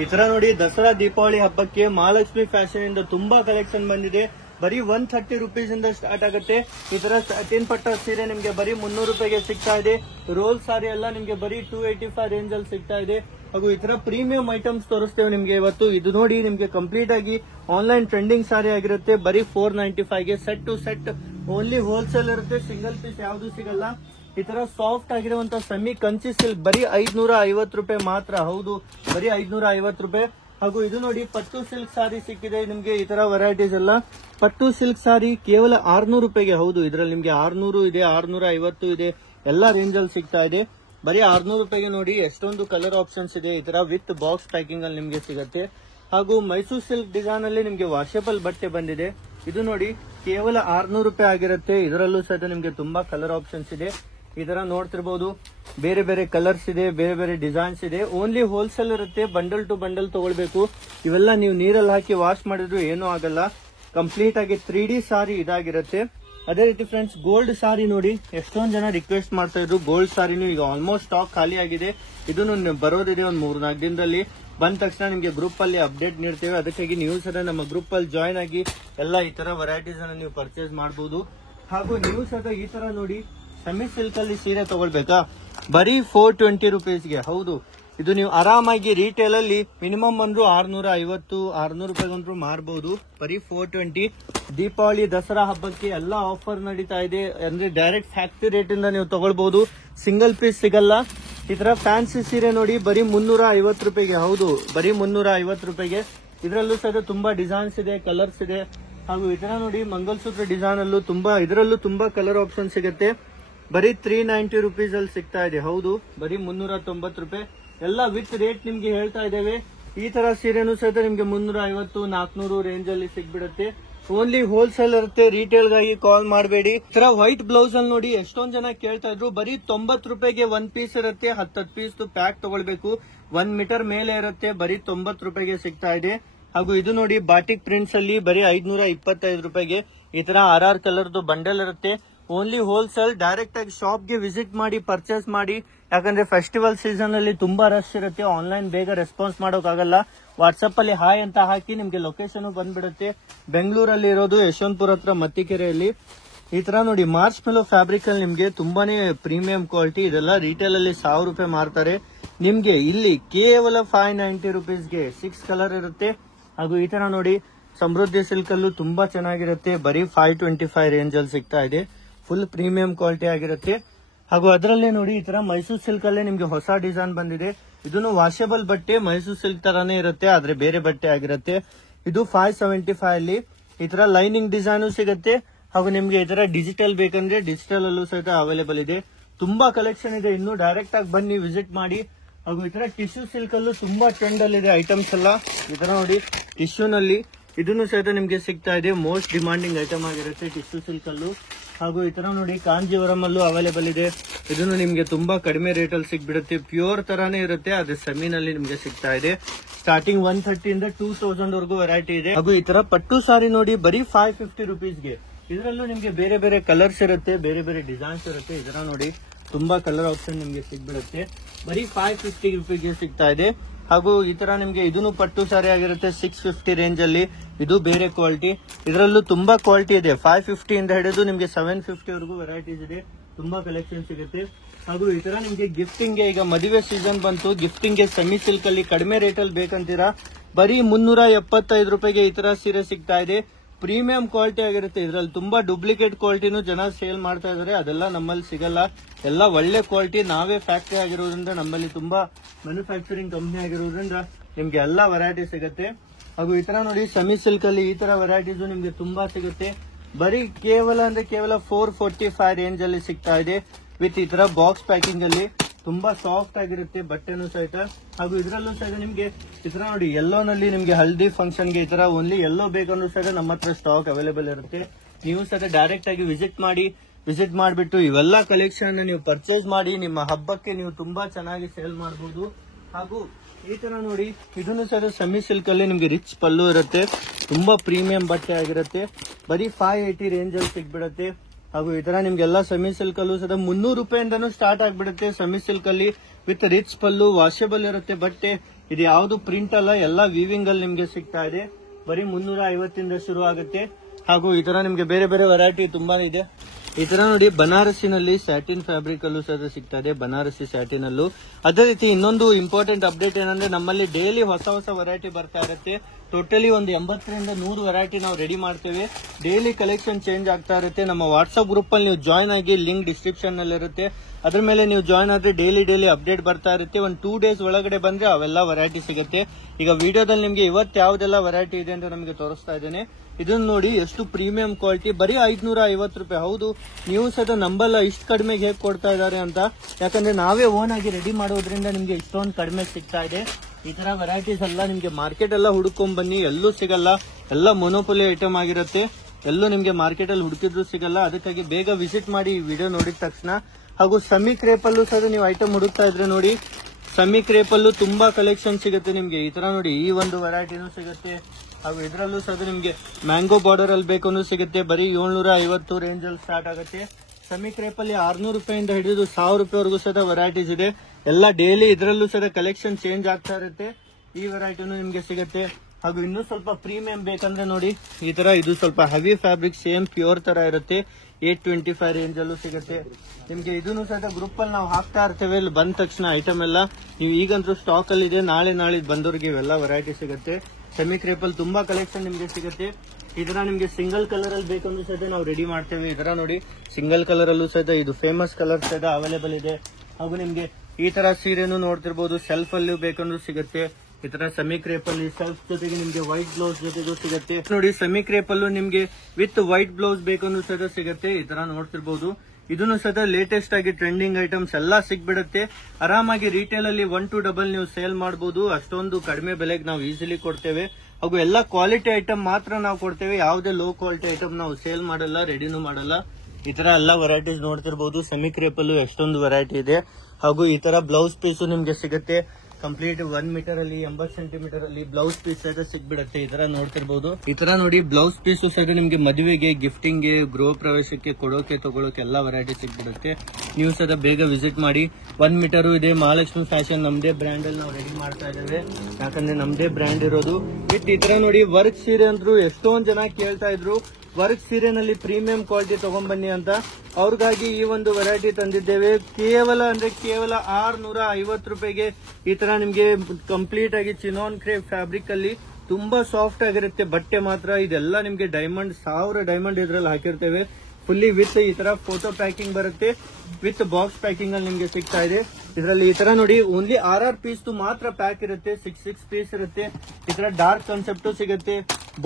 ಈ ತರ ನೋಡಿ ದಸರಾ ದೀಪಾವಳಿ ಹಬ್ಬಕ್ಕೆ ಮಹಾಲಕ್ಷ್ಮಿ ಫ್ಯಾಷನ್ ಇಂದ ತುಂಬಾ ಕಲೆಕ್ಷನ್ ಬಂದಿದೆ. ಬರೀ 130 ರುಪೀಸ್ ಇಂದ ಸ್ಟಾರ್ಟ್ ಆಗುತ್ತೆ. ಈ ತರ ಸಾಟಿನ್ ಪಟ್ಟ ಸೀರೆ ನಿಮ್ಗೆ ಬರೀ 300 ರೂಪಾಯಿಗೆ ಸಿಗ್ತಾ ಇದೆ. ರೋಲ್ ಸಾರಿ ಎಲ್ಲ ನಿಮ್ಗೆ ಬರೀ 285 ರೇಂಜ್ ಅಲ್ಲಿ ಸಿಗ್ತಾ ಇದೆ. ಹಾಗೂ ಈ ತರ ಪ್ರೀಮಿಯಂ ಐಟಮ್ಸ್ ತೋರಿಸ್ತೇವೆ ನಿಮ್ಗೆ ಇವತ್ತು. ಇದು ನೋಡಿ ನಿಮ್ಗೆ ಕಂಪ್ಲೀಟ್ ಆಗಿ ಆನ್ಲೈನ್ ಟ್ರೆಂಡಿಂಗ್ ಸಾರಿ ಆಗಿರುತ್ತೆ. ಬರೀ 495 ಗೆ set to set only wholesale ಇರುತ್ತೆ. ಸಿಂಗಲ್ ಪೀಸ್ ಯಾವ್ದು ಸಿಗಲ್ಲ. ಈ ತರ ಸಾಫ್ಟ್ ಆಗಿರುವಂತ ಸೆಮಿ ಕಂಚಿ ಸಿಲ್ಕ್ ಬರೀ 550 ರೂಪಾಯಿ ಮಾತ್ರ. ಹೌದು, ಬರೀ 550 ರೂಪಾಯಿ. ಹಾಗೂ ಇದು ನೋಡಿ ಪಟ್ಟು ಸಿಲ್ಕ್ ಸಾರಿ ಸಿಕ್ಕಿದೆ ನಿಮ್ಗೆ. ಈ ತರ ವೆರೈಟೀಸ್ ಎಲ್ಲ ಪಟ್ಟು ಸಿಲ್ಕ್ ಸಾರಿ ಕೇವಲ 600 ರೂಪಾಯಿಗೆ. ಹೌದು, ಇದ್ರಲ್ಲಿ ನಿಮ್ಗೆ 600 ಇದೆ, 650 ಇದೆ, ಎಲ್ಲಾ ರೇಂಜ್ ಅಲ್ಲಿ ಸಿಗ್ತಾ ಇದೆ. ಬರೀ 600 ರೂಪಾಯಿಗೆ ನೋಡಿ ಎಷ್ಟೊಂದು ಕಲರ್ ಆಪ್ಷನ್ಸ್ ಇದೆ. ಈ ತರ ವಿತ್ ಬಾಕ್ಸ್ ಪ್ಯಾಕಿಂಗ್ ಅಲ್ಲಿ ನಿಮ್ಗೆ ಸಿಗುತ್ತೆ. ಹಾಗೂ ಮೈಸೂರು ಸಿಲ್ಕ್ ಡಿಸೈನ್ ಅಲ್ಲಿ ನಿಮ್ಗೆ ವಾಷಬಲ್ ಬಟ್ಟೆ ಬಂದಿದೆ. ಇದು ನೋಡಿ ಕೇವಲ 600 ರೂಪಾಯಿ ಆಗಿರುತ್ತೆ. ಇದರಲ್ಲೂ ಸಹಿತ ನಿಮ್ಗೆ ತುಂಬಾ ಕಲರ್ ಆಪ್ಷನ್ಸ್ ಇದೆ. ಈ ತರ ನೋಡ್ತಿರ್ಬೋದು, ಬೇರೆ ಬೇರೆ ಕಲರ್ಸ್ ಇದೆ, ಬೇರೆ ಬೇರೆ ಡಿಸೈನ್ಸ್ ಇದೆ. ಓನ್ಲಿ ಹೋಲ್ಸೇಲ್ ಇರುತ್ತೆ. ಬಂಡಲ್ ಟು ಬಂಡಲ್ ತಗೊಳ್ಬೇಕು. ಇವೆಲ್ಲ ನೀವು ನೀರಲ್ಲಿ ಹಾಕಿ ವಾಶ್ ಮಾಡಿದ್ರು ಏನೂ ಆಗಲ್ಲ. ಕಂಪ್ಲೀಟ್ ಆಗಿ 3D ಸಾರಿ ಇದಾಗಿರುತ್ತೆ. ಅದೇ ರೀತಿ ಫ್ರೆಂಡ್ಸ್, ಗೋಲ್ಡ್ ಸಾರಿ ನೋಡಿ ಎಷ್ಟೊಂದ್ ಜನ ರಿಕ್ವೆಸ್ಟ್ ಮಾಡ್ತಾ ಇದ್ರು. ಗೋಲ್ಡ್ ಸಾರಿನೂ ಈಗ ಆಲ್ಮೋಸ್ಟ್ ಸ್ಟಾಕ್ ಖಾಲಿ ಆಗಿದೆ. ಇದನ್ನು ಬರೋದಿದೆ ಒಂದ್ 3-4 ದಿನದಲ್ಲಿ. ಬಂದ ತಕ್ಷಣ ನಿಮ್ಗೆ ಗ್ರೂಪ್ ಅಲ್ಲಿ ಅಪ್ಡೇಟ್ ನೀಡ್ತೇವೆ. ಅದಕ್ಕಾಗಿ ನೀವು ಸಹ ನಮ್ಮ ಗ್ರೂಪ್ ಅಲ್ಲಿ ಜಾಯ್ನ್ ಆಗಿ ಎಲ್ಲ ಈ ತರ ವೆರೈಟೀಸ್ ಅನ್ನ ನೀವು ಪರ್ಚೇಸ್ ಮಾಡಬಹುದು. ಹಾಗೂ ನೀವು ಸಹ ಈ ತರ ನೋಡಿ ಸೆಮಿ ಸಿಲ್ಕ್ ಅಲ್ಲಿ ಸೀರೆ ತಗೊಳ್ಬೇಕಾ, ಬರೀ 420 ರುಪೀಸ್ಗೆ. ಹೌದು, ಇದು ನೀವು ಆರಾಮಾಗಿ ರಿಟೇಲ್ ಅಲ್ಲಿ ಮಿನಿಮಮ್ ಒಂದು 650-600 ರೂಪಾಯಿಗಂತೂ ಮಾರಬಹುದು. ಬರೀ 420. ದೀಪಾವಳಿ ದಸರಾ ಹಬ್ಬಕ್ಕೆ ಎಲ್ಲ ಆಫರ್ ನಡೀತಾ ಇದೆ. ಅಂದ್ರೆ ಡೈರೆಕ್ಟ್ ಫ್ಯಾಕ್ಟರಿ ರೇಟ್ ಇಂದ ನೀವು ತಗೊಳ್ಬಹುದು. ಸಿಂಗಲ್ ಪೀಸ್ ಸಿಗಲ್ಲ. ಈ ತರ ಫ್ಯಾನ್ಸಿ ಸೀರೆ ನೋಡಿ ಬರೀ 350 ರೂಪಾಯಿಗೆ. ಹೌದು, ಬರೀ 350 ರೂಪಾಯಿಗೆ. ಇದರಲ್ಲೂ ಸಹ ತುಂಬಾ ಡಿಸೈನ್ಸ್ ಇದೆ, ಕಲರ್ಸ್ ಇದೆ. ಹಾಗೂ ಈ ತರ ನೋಡಿ ಮಂಗಲಸೂತ್ರ ಡಿಸೈನ್ ಅಲ್ಲೂ ಇದರಲ್ಲೂ ತುಂಬಾ ಕಲರ್ ಆಪ್ಷನ್ ಸಿಗುತ್ತೆ. ಬರೀ 390 ರುಪೀಸ್ ಅಲ್ಲಿ ಸಿಗ್ತಾ ಇದೆ. ಹೌದು, ಬರೀ 390 ರೂಪಾಯಿ. ಎಲ್ಲ ವಿತ್ ರೇಟ್ ನಿಮ್ಗೆ ಹೇಳ್ತಾ ಇದ್ದೇವೆ. ಈ ತರ ಸೀರೆನೂ ಸಹಿತ ನಿಮ್ಗೆ 350-400 ರೇಂಜ್ ಅಲ್ಲಿ ಸಿಗ್ಬಿಡುತ್ತೆ. ಓನ್ಲಿ ಹೋಲ್ಸೇಲ್ ಇರುತ್ತೆ. ರಿಟೇಲ್ ಗಾಗಿ ಕಾಲ್ ಮಾಡಬೇಡಿ. ಈ ತರ ವೈಟ್ ಬ್ಲೌಸ್ ಅಲ್ಲಿ ನೋಡಿ ಎಷ್ಟೊಂದ್ ಜನ ಕೇಳ್ತಾ ಇದ್ರು. ಬರೀ 90 ರೂಪಾಯಿಗೆ 1 ಪೀಸ್ ಇರುತ್ತೆ. 10 ಪೀಸ್ ಪ್ಯಾಕ್ ತಗೊಳ್ಬೇಕು. 1 ಮೀಟರ್ ಮೇಲೆ ಇರುತ್ತೆ. ಬರೀ 90 ರೂಪಾಯಿಗೆ ಸಿಗ್ತಾ ಇದೆ. ಹಾಗೂ ಇದು ನೋಡಿ ಬಾಟಿಕ್ ಪ್ರಿಂಟ್ಸ್ ಅಲ್ಲಿ ಬರೀ 525 ರೂಪಾಯಿಗೆ. ಈ ತರ RR ಕಲರ್ದು ಬಂಡಲ್ ಇರುತ್ತೆ. Only wholesale. ಡೈರೆಕ್ಟ್ ಆಗಿ ಶಾಪ್ ಗೆ ವಿಸಿಟ್ ಮಾಡಿ ಪರ್ಚೇಸ್ ಮಾಡಿ. ಯಾಕಂದ್ರೆ ಫೆಸ್ಟಿವಲ್ ಸೀಸನ್ ಅಲ್ಲಿ ತುಂಬಾ ರಶ್ ಇರುತ್ತೆ. ಆನ್ಲೈನ್ ಬೇಗ ರೆಸ್ಪಾನ್ಸ್ ಮಾಡೋಕ್ಕಾಗಲ್ಲ. ವಾಟ್ಸ್ಆಪ್ ಅಲ್ಲಿ ಹಾಯ್ ಅಂತ ಹಾಕಿ ನಿಮ್ಗೆ ಲೊಕೇಶನ್ ಬಂದ್ಬಿಡುತ್ತೆ. ಬೆಂಗಳೂರಲ್ಲಿ ಇರೋದು ಯಶವಂತಪುರ ಹತ್ರ ಮತ್ತಿಕೆರೆಯಲ್ಲಿ. ಈ ತರ ನೋಡಿ ಮಾರ್ಚ್ ಮೆಲೋ ಫ್ಯಾಬ್ರಿಕ್ ಅಲ್ಲಿ ನಿಮ್ಗೆ ತುಂಬಾನೇ ಪ್ರೀಮಿಯಂ ಕ್ವಾಲಿಟಿ. ಇದೆಲ್ಲ ರಿಟೇಲ್ ಅಲ್ಲಿ 1000 ರೂಪಾಯಿ ಮಾರ್ತಾರೆ. ನಿಮ್ಗೆ ಇಲ್ಲಿ ಕೇವಲ 590 ರುಪೀಸ್ಗೆ 6 ಕಲರ್ ಇರುತ್ತೆ. ಹಾಗೂ ಈ ತರ ನೋಡಿ ಸಮೃದ್ಧಿ ಸಿಲ್ಕ್ ಅಲ್ಲೂ ತುಂಬಾ ಚೆನ್ನಾಗಿರುತ್ತೆ. ಬರೀ 525 ರೇಂಜ್ ಅಲ್ಲಿ ಸಿಗ್ತಾ ಇದೆ. ಫುಲ್ ಪ್ರೀಮಿಯಂ ಕ್ವಾಲಿಟಿ ಆಗಿರುತ್ತೆ. ಹಾಗೂ ಅದರಲ್ಲೇ ನೋಡಿ ಈ ತರ ಮೈಸೂರು ಸಿಲ್ಕ್ ಅಲ್ಲೇ ನಿಮ್ಗೆ ಹೊಸ ಡಿಸೈನ್ ಬಂದಿದೆ. ಇದನ್ನು ವಾಷಬಲ್ ಬಟ್ಟೆ ಮೈಸೂರು ಸಿಲ್ಕ್ ತರಾನೇ ಇರುತ್ತೆ, ಆದ್ರೆ ಬೇರೆ ಬಟ್ಟೆ ಆಗಿರುತ್ತೆ. ಇದು 575 ಅಲ್ಲಿ ಈ ತರ ಲೈನಿಂಗ್ ಡಿಸೈನ್ ಸಿಗುತ್ತೆ. ಹಾಗೂ ನಿಮ್ಗೆ ಈ ತರ ಡಿಜಿಟಲ್ ಬೇಕಂದ್ರೆ ಡಿಜಿಟಲ್ ಅಲ್ಲೂ ಸಹಿತ ಅವೈಲೇಬಲ್ ಇದೆ. ತುಂಬಾ ಕಲೆಕ್ಷನ್ ಇದೆ. ಇನ್ನು ಡೈರೆಕ್ಟ್ ಆಗಿ ಬನ್ನಿ ವಿಸಿಟ್ ಮಾಡಿ. ಹಾಗೂ ಈ ತರ ಟಿಶ್ಯೂ ಸಿಲ್ಕ್ ಅಲ್ಲೂ ತುಂಬಾ ಟ್ರೆಂಡ್ ಅಲ್ಲಿ ಇದೆ ಐಟಮ್ಸ್ ಎಲ್ಲ. ಈ ತರ ನೋಡಿ ಟಿಶ್ಯೂ ನಲ್ಲಿ ಇದನ್ನು ಸಹಿತ ನಿಮ್ಗೆ ಸಿಗ್ತಾ ಇದೆ. ಮೋಸ್ಟ್ ಡಿಮಾಂಡಿಂಗ್ ಐಟಮ್ ಆಗಿರುತ್ತೆ ಟಿಶ್ಯೂ ಸಿಲ್ಕ್ ಅಲ್ಲೂ. ಹಾಗೂ ಈ ತರ ನೋಡಿ ಕಾಂಜೀವರಂ ಅಲ್ಲೂ ಅವೈಲೇಬಲ್ ಇದೆ. ಇದನ್ನು ನಿಮ್ಗೆ ತುಂಬಾ ಕಡಿಮೆ ರೇಟ್ ಅಲ್ಲಿ ಸಿಗ್ಬಿಡುತ್ತೆ. ಪ್ಯೂರ್ ತರಾನೇ ಇರುತ್ತೆ, ಅದೇ ಸೆಮಿನಲ್ಲಿ ನಿಮ್ಗೆ ಸಿಗ್ತಾ ಇದೆ. ಸ್ಟಾರ್ಟಿಂಗ್ 130 ಇಂದ 2000 ವರೆಗೂ ವೆರೈಟಿ ಇದೆ. ಹಾಗೂ ಈ ತರ ಪಟ್ಟು ಸಾರಿ ನೋಡಿ ಬರೀ 550 ರುಪೀಸ್ಗೆ. ಇದರಲ್ಲೂ ನಿಮ್ಗೆ ಬೇರೆ ಬೇರೆ ಕಲರ್ಸ್ ಇರುತ್ತೆ, ಬೇರೆ ಬೇರೆ ಡಿಸೈನ್ಸ್ ಇರುತ್ತೆ. ಇದರ ನೋಡಿ ತುಂಬಾ ಕಲರ್ ಆಪ್ಷನ್ ನಿಮ್ಗೆ ಸಿಗ್ಬಿಡುತ್ತೆ. ಬರೀ 550 ರುಪೀಸ್ಗೆ ಸಿಗ್ತಾ ಇದೆ. ಹಾಗೂ ಈ ತರ ನಿಮ್ಗೆ ಇದನ್ನು ಪಟ್ಟು ಸಾರಿ ಆಗಿರುತ್ತೆ 650 ರೇಂಜ್ ಅಲ್ಲಿ. ಇದು ಬೇರೆ ಕ್ವಾಲಿಟಿ. ಇದರಲ್ಲೂ ತುಂಬಾ ಕ್ವಾಲಿಟಿ ಇದೆ. 550 ಇಂದ ಹಿಡಿದು ನಿಮ್ಗೆ 750 ವರೆಗೂ ವೆರೈಟೀಸ್ ಇದೆ. ತುಂಬಾ ಕಲೆಕ್ಷನ್ ಸಿಗುತ್ತೆ. ಹಾಗೂ ಈ ತರ ನಿಮ್ಗೆ ಗಿಫ್ಟಿಂಗ್ ಗೆ ಈಗ ಮದುವೆ ಸೀಸನ್ ಬಂತು. ಗಿಫ್ಟಿಂಗ್ ಗೆ ಸೆಮಿ ಸಿಲ್ಕ್ ಅಲ್ಲಿ ಕಡಿಮೆ ರೇಟ್ ಅಲ್ಲಿ ಬೇಕಂತೀರಾ, ಬರೀ 375 ರೂಪಾಯಿಗೆ ಈ ತರ ಸೀರೆ ಸಿಗ್ತಾ ಇದೆ. ಪ್ರೀಮಿಯಂ ಕ್ವಾಲಿಟಿ ಆಗಿರುತ್ತೆ. ಇದ್ರಲ್ಲಿ ತುಂಬಾ ಡೂಪ್ಲಿಕೇಟ್ ಕ್ವಾಲಿಟಿನೂ ಜನ ಸೇಲ್ ಮಾಡ್ತಾ ಇದಾರೆ. ಅದೆಲ್ಲ ನಮ್ಮಲ್ಲಿ ಸಿಗಲ್ಲ. ಎಲ್ಲ ಒಳ್ಳೆ ಕ್ವಾಲಿಟಿ. ನಾವೇ ಫ್ಯಾಕ್ಟರಿ ಆಗಿರೋದ್ರಿಂದ, ನಮ್ಮಲ್ಲಿ ತುಂಬಾ ಮ್ಯಾನುಫ್ಯಾಕ್ಚರಿಂಗ್ ಕಂಪ್ನಿ ಆಗಿರೋದ್ರಿಂದ ನಿಮ್ಗೆ ಎಲ್ಲಾ ವೆರೈಟಿ ಸಿಗುತ್ತೆ. ಹಾಗೂ ಈ ತರ ನೋಡಿ ಸೆಮಿ ಸಿಲ್ಕ್ ಅಲ್ಲಿ ಈ ತರ ವೆರೈಟೀಸ್ ನಿಮ್ಗೆ ತುಂಬಾ ಸಿಗುತ್ತೆ. ಬರೀ ಕೇವಲ 445 ರೇಂಜ್ ಅಲ್ಲಿ ಸಿಗ್ತಾ ಇದೆ. ವಿತ್ ಈ ತರ ಬಾಕ್ಸ್ ಪ್ಯಾಕಿಂಗ್ ಅಲ್ಲಿ ತುಂಬಾ ಸಾಫ್ಟ್ ಆಗಿರುತ್ತೆ ಬಟ್ಟೆನೂ ಸಹಿತ. ಹಾಗೂ ಇದರಲ್ಲೂ ಸಹಿತ ನಿಮ್ಗೆ ಈ ತರ ನೋಡಿ ಯೆಲ್ಲೋ ನಲ್ಲಿ ನಿಮ್ಗೆ ಹಲ್ದಿ ಫಂಕ್ಷನ್ ಗೆ ಈ ತರ ಓನ್ಲಿ ಯೆಲ್ಲೋ ಬೇಕಂದ್ರೂ ಸಹಿತ ನಮ್ಮ ಹತ್ರ ಸ್ಟಾಕ್ ಅವೈಲೇಬಲ್ ಇರುತ್ತೆ. ನೀವು ಸಹಿತ ಡೈರೆಕ್ಟ್ ಆಗಿ ವಿಸಿಟ್ ಮಾಡಿಬಿಟ್ಟು ಇವೆಲ್ಲ ಕಲೆಕ್ಷನ್ ನೀವು ಪರ್ಚೇಸ್ ಮಾಡಿ ನಿಮ್ಮ ಹಬ್ಬಕ್ಕೆ ನೀವು ತುಂಬಾ ಚೆನ್ನಾಗಿ ಸೇಲ್ ಮಾಡಬಹುದು. ಹಾಗೂ ಈ ತರ ನೋಡಿ ಇದನ್ನು ಸಹ ಸೆಮಿ ಸಿಲ್ಕ್ ಅಲ್ಲಿ ನಿಮ್ಗೆ ರಿಚ್ ಪಲ್ಲು ಇರುತ್ತೆ. ತುಂಬಾ ಪ್ರೀಮಿಯಂ ಬಟ್ಟೆ ಆಗಿರುತ್ತೆ. ಬರೀ 580 ರೇಂಜ್ ಅಲ್ಲಿ ಸಿಗ್ಬಿಡುತ್ತೆ. ಹಾಗೂ ಈ ತರ ನಿಮ್ಗೆಲ್ಲ ಸೆಮಿ ಸಿಲ್ಕ್ ಅಲ್ಲೂ ಸಹ 300 ರೂಪಾಯಿಂದನೂ ಸ್ಟಾರ್ಟ್ ಆಗ್ಬಿಡುತ್ತೆ. ಸೆಮಿ ಸಿಲ್ಕ್ ಅಲ್ಲಿ ವಿತ್ ರಿಚ್ ಪಲ್ಲು ವಾಷೇಬಲ್ ಇರುತ್ತೆ ಬಟ್ಟೆ. ಇದು ಯಾವ್ದು ಪ್ರಿಂಟ್ ಅಲ್ಲ, ಎಲ್ಲ ವೀವಿಂಗ್ ಅಲ್ಲಿ ನಿಮ್ಗೆ ಸಿಗ್ತಾ ಇದೆ. ಬರೀ 350 ಶುರು ಆಗುತ್ತೆ. ಹಾಗೂ ಈ ತರ ನಿಮ್ಗೆ ಬೇರೆ ಬೇರೆ ವೆರೈಟಿ ತುಂಬಾ ಇದೆ. ಈ ತರ ನೋಡಿ ಬನಾರಸಿನಲ್ಲಿ ಸ್ಯಾಟಿನ್ ಫ್ಯಾಬ್ರಿಕ್ ಅಲ್ಲೂ ಸಹ ಸಿಗ್ತಾ ಇದೆ, ಬನಾರಸಿ ಸ್ಯಾಟಿನ್ ಅಲ್ಲೂ. ಅದೇ ರೀತಿ ಇನ್ನೊಂದು ಇಂಪಾರ್ಟೆಂಟ್ ಅಪ್ಡೇಟ್ ಏನಂದ್ರೆ ನಮ್ಮಲ್ಲಿ ಡೈಲಿ ಹೊಸ ವೆರೈಟಿ ಬರ್ತಾ ಇರುತ್ತೆ. ಟೋಟಲಿ ಒಂದು 80 ರಿಂದ 100 ವೆರೈಟಿ ನಾವು ರೆಡಿ ಮಾಡ್ತೇವೆ. ಡೈಲಿ ಕಲೆಕ್ಷನ್ ಚೇಂಜ್ ಆಗ್ತಾ ಇರುತ್ತೆ. ನಮ್ಮ ವಾಟ್ಸ್ಆಪ್ ಗ್ರೂಪ್ ಅಲ್ಲಿ ನೀವು ಜಾಯ್ನ್ ಆಗಿ, ಲಿಂಕ್ ಡಿಸ್ಕ್ರಿಪ್ಷನ್ ನಲ್ಲಿ ಇರುತ್ತೆ, ಅದ್ರ ಮೇಲೆ ನೀವು ಜಾಯ್ನ್ ಆದ್ರೆ ಡೈಲಿ ಅಪ್ಡೇಟ್ ಬರ್ತಾ ಇರುತ್ತೆ. ಒಂದು 2 ಡೇಸ್ ಒಳಗಡೆ ಬಂದ್ರೆ ಅವೆಲ್ಲ ವೆರೈಟಿ ಸಿಗುತ್ತೆ. ಈಗ ವಿಡಿಯೋದಲ್ಲಿ ನಿಮ್ಗೆ ಇವತ್ತು ಯಾವ್ದೆಲ್ಲ ವೆರೈಟಿ ಇದೆ ಅಂತ ನಮಗೆ ತೋರಿಸ್ತಾ ಇದ್ದೇನೆ. ಇದನ್ನ ನೋಡಿ ಎಷ್ಟು ಪ್ರೀಮಿಯಂ ಕ್ವಾಲಿಟಿ, ಬರೀ 550 ರೂಪಾಯಿ. ಹೌದು, ನೀವು ಸಹ ನಂಬಲ್ಲ ಇಷ್ಟು ಕಡಿಮೆಗೆ ಹೇಗೆ ಕೊಡ್ತಾ ಇದ್ದಾರೆ ಅಂತ. ಯಾಕಂದ್ರೆ ನಾವೇ ಓನ್ ಆಗಿ ರೆಡಿ ಮಾಡೋದ್ರಿಂದ ನಿಮ್ಗೆ ಇಷ್ಟೊಂದು ಕಡಿಮೆ ಸಿಗ್ತಾ ಇದೆ. ಈ ತರ ವೆರೈಟೀಸ್ ಎಲ್ಲ ನಿಮ್ಗೆ ಮಾರ್ಕೆಟ್ ಎಲ್ಲ ಹುಡುಕೊಂಡ್ ಬನ್ನಿ, ಎಲ್ಲೂ ಸಿಗಲ್ಲ. ಎಲ್ಲ ಮೊನೋಪೊಲಿ ಐಟಮ್ ಆಗಿರುತ್ತೆ, ಎಲ್ಲೂ ನಿಮ್ಗೆ ಮಾರ್ಕೆಟ್ ಅಲ್ಲಿ ಹುಡುಕಿದ್ರು ಸಿಗಲ್ಲ. ಅದಕ್ಕಾಗಿ ಬೇಗ ವಿಸಿಟ್ ಮಾಡಿ ಈ ವಿಡಿಯೋ ನೋಡಿದ ತಕ್ಷಣ. ಹಾಗೂ ಸೆಮಿ ಕ್ರೇಪ್ ಅಲ್ಲೂ ಸಹ ನೀವು ಐಟಮ್ ಹುಡುಕ್ತಾ ಇದ್ರೆ ನೋಡಿ, ಸೆಮಿ ಕ್ರೇಪ್ ಅಲ್ಲೂ ತುಂಬಾ ಕಲೆಕ್ಷನ್ ಸಿಗುತ್ತೆ ನಿಮ್ಗೆ. ಈ ತರ ನೋಡಿ, ಈ ಒಂದು ವೆರೈಟಿನೂ ಸಿಗುತ್ತೆ. ಹಾಗೂ ಇದರಲ್ಲೂ ಸಹ ನಿಮ್ಗೆ ಮ್ಯಾಂಗೋ ಬಾರ್ಡರ್ ಅಲ್ಲಿ ಬೇಕು ಸಿಗುತ್ತೆ. ಬರೀ 750 ರೇಂಜ್ ಅಲ್ಲಿ ಸ್ಟಾರ್ಟ್ ಆಗುತ್ತೆ. ಸೆಮಿ ಕ್ರೇಪ್ ಅಲ್ಲಿ 600 ರೂಪಾಯಿಂದ ಹಿಡಿದು 1000 ರೂಪಾಯಿವರೆಗೂ ಸಹ ವೆರೈಟೀಸ್ ಇದೆ. ಎಲ್ಲ ಡೈಲಿ ಇದರಲ್ಲೂ ಸಹ ಕಲೆಕ್ಷನ್ ಚೇಂಜ್ ಆಗ್ತಾ ಇರುತ್ತೆ. ಈ ವೆರೈಟಿನೂ ನಿಮ್ಗೆ ಸಿಗುತ್ತೆ. ಹಾಗೂ ಇನ್ನೂ ಸ್ವಲ್ಪ ಪ್ರೀಮಿಯಂ ಬೇಕಂದ್ರೆ ನೋಡಿ, ಈ ತರ ಇದು ಸ್ವಲ್ಪ ಹೆವಿ ಫ್ಯಾಬ್ರಿಕ್, ಸೇಮ್ ಪ್ಯೂರ್ ತರ ಇರುತ್ತೆ. 825 ರೇಂಜ್ ಅಲ್ಲೂ ಸಿಗುತ್ತೆ ನಿಮ್ಗೆ. ಇದನ್ನು ಸಹ ಗ್ರೂಪ್ ಅಲ್ಲಿ ನಾವು ಹಾಕ್ತಾ ಇರ್ತೇವೆ. ಇಲ್ಲಿ ಬಂದ ತಕ್ಷಣ ಐಟಮ್ ಎಲ್ಲ ನೀವು ಈಗಂತೂ ಸ್ಟಾಕ್ ಅಲ್ಲಿ ಇದೆ, ನಾಳೆ ಬಂದವ್ರಿಗೆ ಇವೆಲ್ಲ ವೆರೈಟಿ ಸಿಗುತ್ತೆ. ಸೆಮಿ ಕ್ರೇಪ್ ಅಲ್ಲಿ ತುಂಬಾ ಕಲೆಕ್ಷನ್ ನಿಮ್ಗೆ ಸಿಗುತ್ತೆ. ಇದರ ನಿಮ್ಗೆ ಸಿಂಗಲ್ ಕಲರ್ ಅಲ್ಲಿ ಬೇಕಂದ್ರೂ ಸಹ ನಾವು ರೆಡಿ ಮಾಡ್ತೇವೆ. ಇದರ ನೋಡಿ, ಸಿಂಗಲ್ ಕಲರ್ ಅಲ್ಲೂ ಸಹ ಇದು ಫೇಮಸ್ ಕಲರ್ ಸಹ ಅವೈಲೇಬಲ್ ಇದೆ. ಹಾಗೂ ನಿಮ್ಗೆ ಈ ತರ ಸೀರೆನೂ ನೋಡ್ತಿರ್ಬೋದು, ಸೆಲ್ಫ್ ಅಲ್ಲೂ ಬೇಕಂದ್ರೂ ಸಿಗುತ್ತೆ. ಈ ತರ ಸೆಮಿ ಕ್ರೇಪ್ ಅಲ್ಲಿ ಸೆಲ್ಫ್ ಜೊತೆಗೆ ನಿಮ್ಗೆ ವೈಟ್ ಬ್ಲೌಸ್ ಜೊತೆಗೂ ಸಿಗುತ್ತೆ. ನೋಡಿ, ಸೆಮಿ ಕ್ರೇಪ್ ಅಲ್ಲೂ ನಿಮ್ಗೆ ವಿತ್ ವೈಟ್ ಬ್ಲೌಸ್ ಬೇಕಂದ್ರೂ ಸಹ ಸಿಗುತ್ತೆ. ಈ ತರ ನೋಡ್ತಿರ್ಬೋದು. ಇದನ್ನು ಸಹ ಲೇಟೆಸ್ಟ್ ಆಗಿ ಟ್ರೆಂಡಿಂಗ್ ಐಟಮ್ಸ್ ಎಲ್ಲ ಸಿಗ್ಬಿಡುತ್ತೆ. ಆರಾಮಾಗಿ ರಿಟೇಲ್ ಅಲ್ಲಿ 1 to 2 ನೀವು ಸೇಲ್ ಮಾಡಬಹುದು. ಅಷ್ಟೊಂದು ಕಡಿಮೆ ಬೆಲೆಗೆ ನಾವು ಈಸಿಲಿ ಕೊಡ್ತೇವೆ. ಹಾಗೂ ಎಲ್ಲ ಕ್ವಾಲಿಟಿ ಐಟಮ್ ಮಾತ್ರ ನಾವು ಕೊಡ್ತೇವೆ. ಯಾವುದೇ ಲೋ ಕ್ವಾಲಿಟಿ ಐಟಮ್ ನಾವು ಸೇಲ್ ಮಾಡಲ್ಲ, ರೆಡಿನೂ ಮಾಡಲ್ಲ. ಈ ತರ ಎಲ್ಲ ವೆರೈಟೀಸ್ ನೋಡ್ತಿರ್ಬೋದು. ಸೆಮಿ ಕ್ರೇಪ್ ಅಲ್ಲೂ ಎಷ್ಟೊಂದು ವೆರೈಟಿ ಇದೆ. ಹಾಗೂ ಈ ತರ ಬ್ಲೌಸ್ ಪೀಸು ನಿಮ್ಗೆ ಸಿಗುತ್ತೆ. ಕಂಪ್ಲೀಟ್ 1 ಮೀಟರ್ ಅಲ್ಲಿ 80 ಸೆಂಟಿಮೀಟರ್ ಅಲ್ಲಿ ಬ್ಲೌಸ್ ಪೀಸ್ ಸಹ ಸಿಗ್ಬಿಡುತ್ತೆ. ಈ ತರ ನೋಡ್ತಿರ್ಬೋದು. ಈ ತರ ನೋಡಿ, ಬ್ಲೌಸ್ ಪೀಸು ಸಹ ನಿಮ್ಗೆ ಮದುವೆಗೆ, ಗಿಫ್ಟಿಂಗ್ ಗೆ, ಗೃಹ ಪ್ರವೇಶಕ್ಕೆ ಕೊಡೋಕೆ ತಗೊಳಕ್ಕೆ ಎಲ್ಲ ವೆರೈಟಿ ಸಿಗ್ಬಿಡುತ್ತೆ. ನೀವು ಸಹ ಬೇಗ ವಿಸಿಟ್ ಮಾಡಿ. 1 ಮೀಟರ್ ಇದೆ. ಮಹಾಲಕ್ಷ್ಮಿ ಫ್ಯಾಷನ್ ನಮ್ದೇ ಬ್ರ್ಯಾಂಡ್ ಅಲ್ಲಿ ನಾವು ರೆಡಿ ಮಾಡ್ತಾ ಇದ್ದೇವೆ. ಯಾಕಂದ್ರೆ ನಮ್ದೇ ಬ್ರ್ಯಾಂಡ್ ಇರೋದು. ವಿತ್ ಈ ತರ ನೋಡಿ, ವರ್ಕ್ ಸೀರೆ ಅಂದ್ರು ಎಷ್ಟೊಂದ್ ಜನ ಕೇಳ್ತಾ ಇದ್ರು, ವರ್ಕ್ ಸೀರೆನಲ್ಲಿ ಪ್ರೀಮಿಯಂ ಕ್ವಾಲಿಟಿ ತಗೊಂಡ್ಬನ್ನಿ ಅಂತ. ಅವ್ರಿಗಾಗಿ ಈ ಒಂದು ವೆರೈಟಿ ತಂದಿದ್ದೇವೆ. ಕೇವಲ 650 ರೂಪಾಯಿಗೆ ಈ ತರ ನಿಮ್ಗೆ ಕಂಪ್ಲೀಟ್ ಆಗಿ ಚಿನಾನ್ ಕ್ರೇಪ್ ಫ್ಯಾಬ್ರಿಕ್ ಅಲ್ಲಿ ತುಂಬಾ ಸಾಫ್ಟ್ ಆಗಿರುತ್ತೆ ಬಟ್ಟೆ ಮಾತ್ರ. ಇದೆಲ್ಲ ನಿಮ್ಗೆ ಡೈಮಂಡ್, 1000 ಡೈಮಂಡ್ ಇದ್ರಲ್ಲಿ ಹಾಕಿರ್ತೇವೆ. ಫುಲ್ಲಿ ವಿತ್ ಈ ತರ ಫೋಟೋ ಪ್ಯಾಕಿಂಗ್ ಬರುತ್ತೆ, ವಿತ್ ಬಾಕ್ಸ್ ಪ್ಯಾಕಿಂಗ್ ಅಲ್ಲಿ ನಿಮ್ಗೆ ಸಿಗ್ತಾ ಇದೆ. ಇದರಲ್ಲಿ ಈ ತರ ನೋಡಿ, ಓನ್ಲಿ 6 ಪೀಸ್ ಮಾತ್ರ ಪ್ಯಾಕ್ ಇರುತ್ತೆ. 6 ಪೀಸ್ ಇರುತ್ತೆ. ಈ ತರ ಡಾರ್ಕ್ ಕಾನ್ಸೆಪ್ಟ್ ಸಿಗುತ್ತೆ.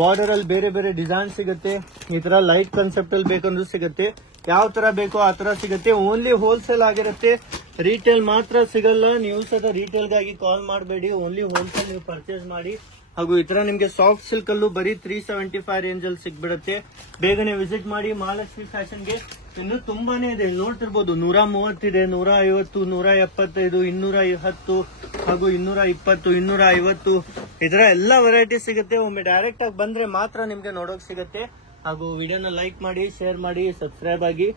ಬಾರ್ಡರ್ ಅಲ್ಲಿ ಬೇರೆ ಬೇರೆ ಡಿಸೈನ್ ಸಿಗುತ್ತೆ. ಈ ತರ ಲೈಟ್ ಕಾನ್ಸೆಪ್ಟ್ ಅಲ್ಲಿ ಬೇಕಂದ್ರೂ ಸಿಗುತ್ತೆ. ಯಾವ ತರ ಬೇಕೋ ಆ ತರ ಸಿಗುತ್ತೆ. ಓನ್ಲಿ ಹೋಲ್ಸೇಲ್ ಆಗಿರುತ್ತೆ, ರಿಟೇಲ್ ಮಾತ್ರ ಸಿಗಲ್ಲ. ನೀವು ಸಹ ರಿಟೇಲ್ ಗಾಗಿ ಕಾಲ್ ಮಾಡಬೇಡಿ, ಓನ್ಲಿ ಹೋಲ್ಸೇಲ್ ನೀವು ಪರ್ಚೇಸ್ ಮಾಡಿ. ಹಾಗೂ ಈ ತರ ನಿಮ್ಗೆ ಸಾಫ್ಟ್ ಸಿಲ್ಕ್ ಅಲ್ಲೂ ಬರೀ 375 ರೇಂಜ್ ಅಲ್ಲಿ ಸಿಗ್ಬಿಡುತ್ತೆ. ಬೇಗನೆ ವಿಸಿಟ್ ಮಾಡಿ ಮಹಾಲಕ್ಷ್ಮಿ ಫ್ಯಾಷನ್ಗೆ. ಇನ್ನು ತುಂಬಾನೇ ಇದೆ, ನೋಡ್ತಿರ್ಬೋದು. 130 ಇದೆ, 150, 175, 210 ಹಾಗೂ 220, 250 ಇದರ ಎಲ್ಲ ವೆರೈಟಿ ಸಿಗುತ್ತೆ. ಒಮ್ಮೆ ಡೈರೆಕ್ಟ್ ಆಗಿ ಬಂದ್ರೆ ಮಾತ್ರ ನಿಮ್ಗೆ ನೋಡೋಕ್ ಸಿಗುತ್ತೆ. ಹಾಗೂ ವಿಡಿಯೋನ ಲೈಕ್ ಮಾಡಿ, ಶೇರ್ ಮಾಡಿ, ಸಬ್ಸ್ಕ್ರೈಬ್ ಆಗಿ.